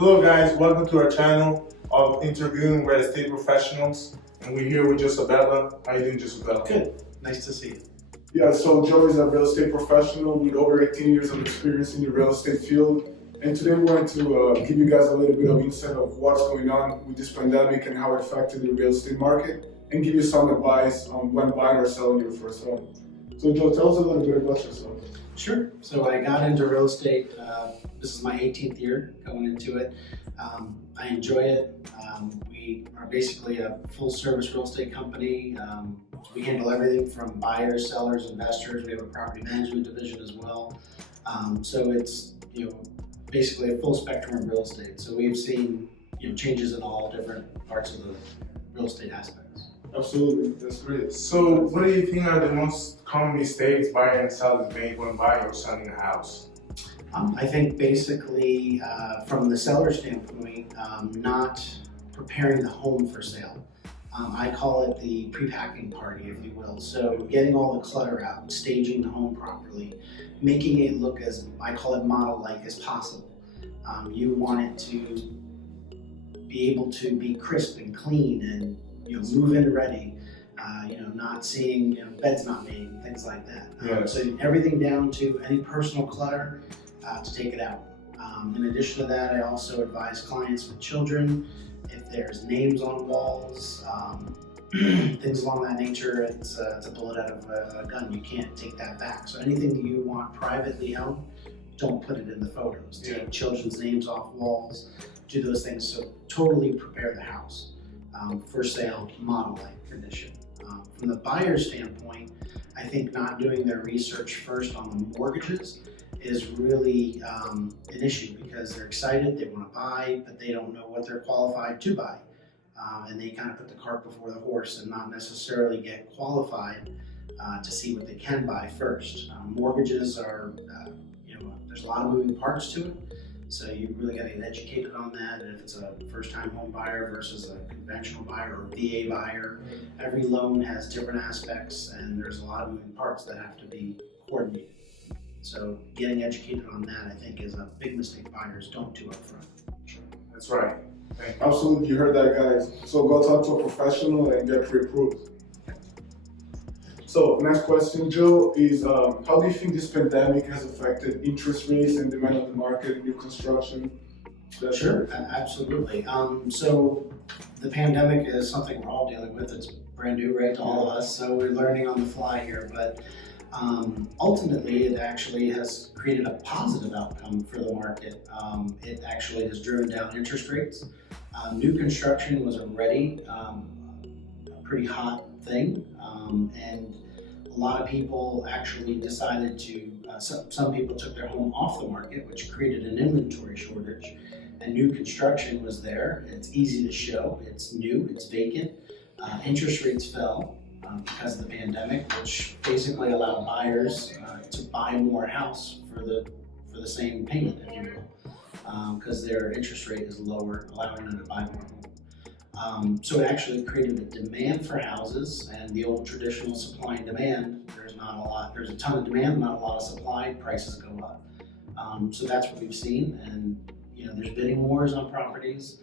Hello guys, welcome to our channel of interviewing real estate professionals. And we're here with Joe Sabella. How you doing, Joe Sabella? Good, nice to see you. Yeah, so Joe is a real estate professional with over 18 years of experience in the real estate field. And today we wanted to give you guys a little bit of insight of what's going on with this pandemic and how it affected the real estate market, and give you some advice on when buying or selling your first home. So Joe, tell us a little bit about yourself. Sure. So I got into real estate, this is my 18th year going into it. I enjoy it. We are basically a full service real estate company. We handle everything from buyers, sellers, investors. We have a property management division as well. So it's basically a full spectrum of real estate. So we've seen changes in all different parts of the real estate aspects. Absolutely, that's great. So what do you think are the most common mistakes buyers and sellers make when buying or selling a house? I think basically from the seller standpoint, not preparing the home for sale. I call it the pre-packing party, if you will. So getting all the clutter out, staging the home properly, making it look as, I call it model-like as possible. You want it to be able to be crisp and clean and move in ready. Not seeing beds not made, things like that. Yes. So everything down to any personal clutter to take it out. In addition to that, I also advise clients with children, if there's names on walls, things along that nature, it's a bullet out of a gun. You can't take that back. So anything that you want privately held, don't put it in the photos. Take children's names off walls, do those things. So totally prepare the house for sale, model-like condition. From the buyer's standpoint, I think not doing their research first on the mortgages is really an issue, because they're excited, they want to buy, but they don't know what they're qualified to buy. And they kind of put the cart before the horse and not necessarily get qualified to see what they can buy first. Mortgages are, there's a lot of moving parts to it. So you really got to get educated on that. And if it's a first-time home buyer versus a conventional buyer or VA buyer, every loan has different aspects, and there's a lot of moving parts that have to be coordinated. So getting educated on that, I think, is a big mistake buyers don't do up front. That's right. Absolutely, you heard that, guys. So go talk to a professional and get pre-approved. So next question, Joe, is how do you think this pandemic has affected interest rates and demand on the market in new construction? Sure, absolutely. So the pandemic is something we're all dealing with. It's brand new, right, to all of us. So we're learning on the fly here, but ultimately it actually has created a positive outcome for the market. It actually has driven down interest rates. New construction was already a pretty hot thing, and a lot of people actually decided to, some people took their home off the market, which created an inventory shortage, and new construction was there. It's easy to show, it's new, it's vacant. Interest rates fell because of the pandemic, which basically allowed buyers to buy more house for the same payment, if you will, because their interest rate is lower, allowing them to buy more home. So it actually created a demand for houses, and the old traditional supply and demand, there's a ton of demand, not a lot of supply, prices go up. So that's what we've seen, and there's bidding wars on properties.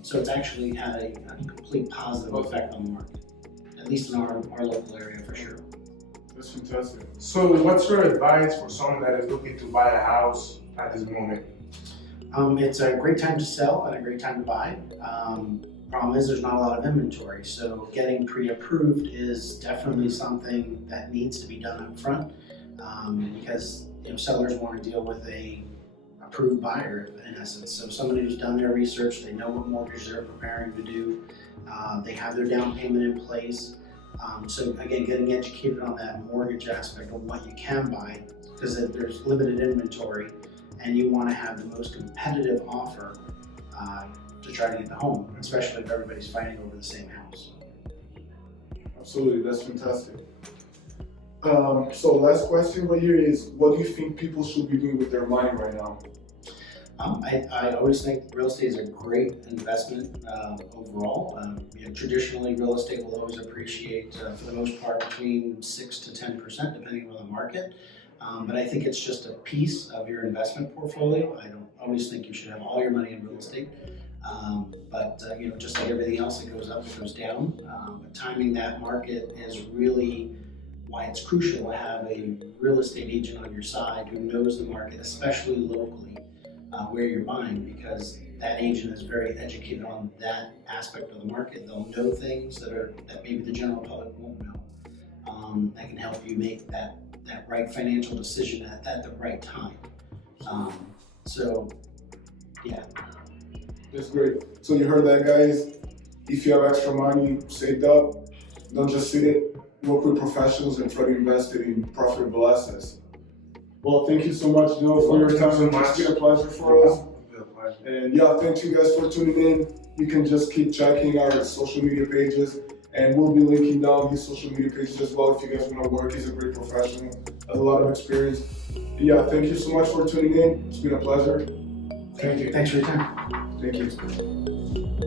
So it's actually had a complete positive effect on the market, at least in our local area for sure. That's fantastic. So what's your advice for someone that is looking to buy a house at this moment? It's a great time to sell and a great time to buy. Problem is there's not a lot of inventory, so getting pre-approved is definitely something that needs to be done up front, because sellers want to deal with a approved buyer in essence. So somebody who's done their research, they know what mortgage they're preparing to do, they have their down payment in place. So again, getting educated on that mortgage aspect of what you can buy, because there's limited inventory, and you want to have the most competitive offer to try to get the home, especially if everybody's fighting over the same house. Absolutely, that's fantastic. So last question right here is, what do you think people should be doing with their money right now? I always think real estate is a great investment overall. Traditionally, real estate will always appreciate, for the most part, between 6 to 10%, depending on the market. But I think it's just a piece of your investment portfolio. I don't always think you should have all your money in real estate. But just like everything else, it goes up, it goes down. But timing that market is really why it's crucial to have a real estate agent on your side who knows the market, especially locally, where you're buying, because that agent is very educated on that aspect of the market. They'll know things that maybe the general public won't know. That can help you make that right financial decision at the right time. Yeah. That's great. So you heard that, guys. If you have extra money saved up, don't just sit it. Work with professionals and try to invest it in profitable assets. Well, thank you so much, Joe, for your time. It's been a pleasure for us. And yeah, thank you guys for tuning in. You can just keep checking our social media pages, and we'll be linking down his social media pages as well if you guys want to work. He's a great professional, has a lot of experience. Yeah, thank you so much for tuning in. It's been a pleasure. Thank you. Thanks for your time. Thank you.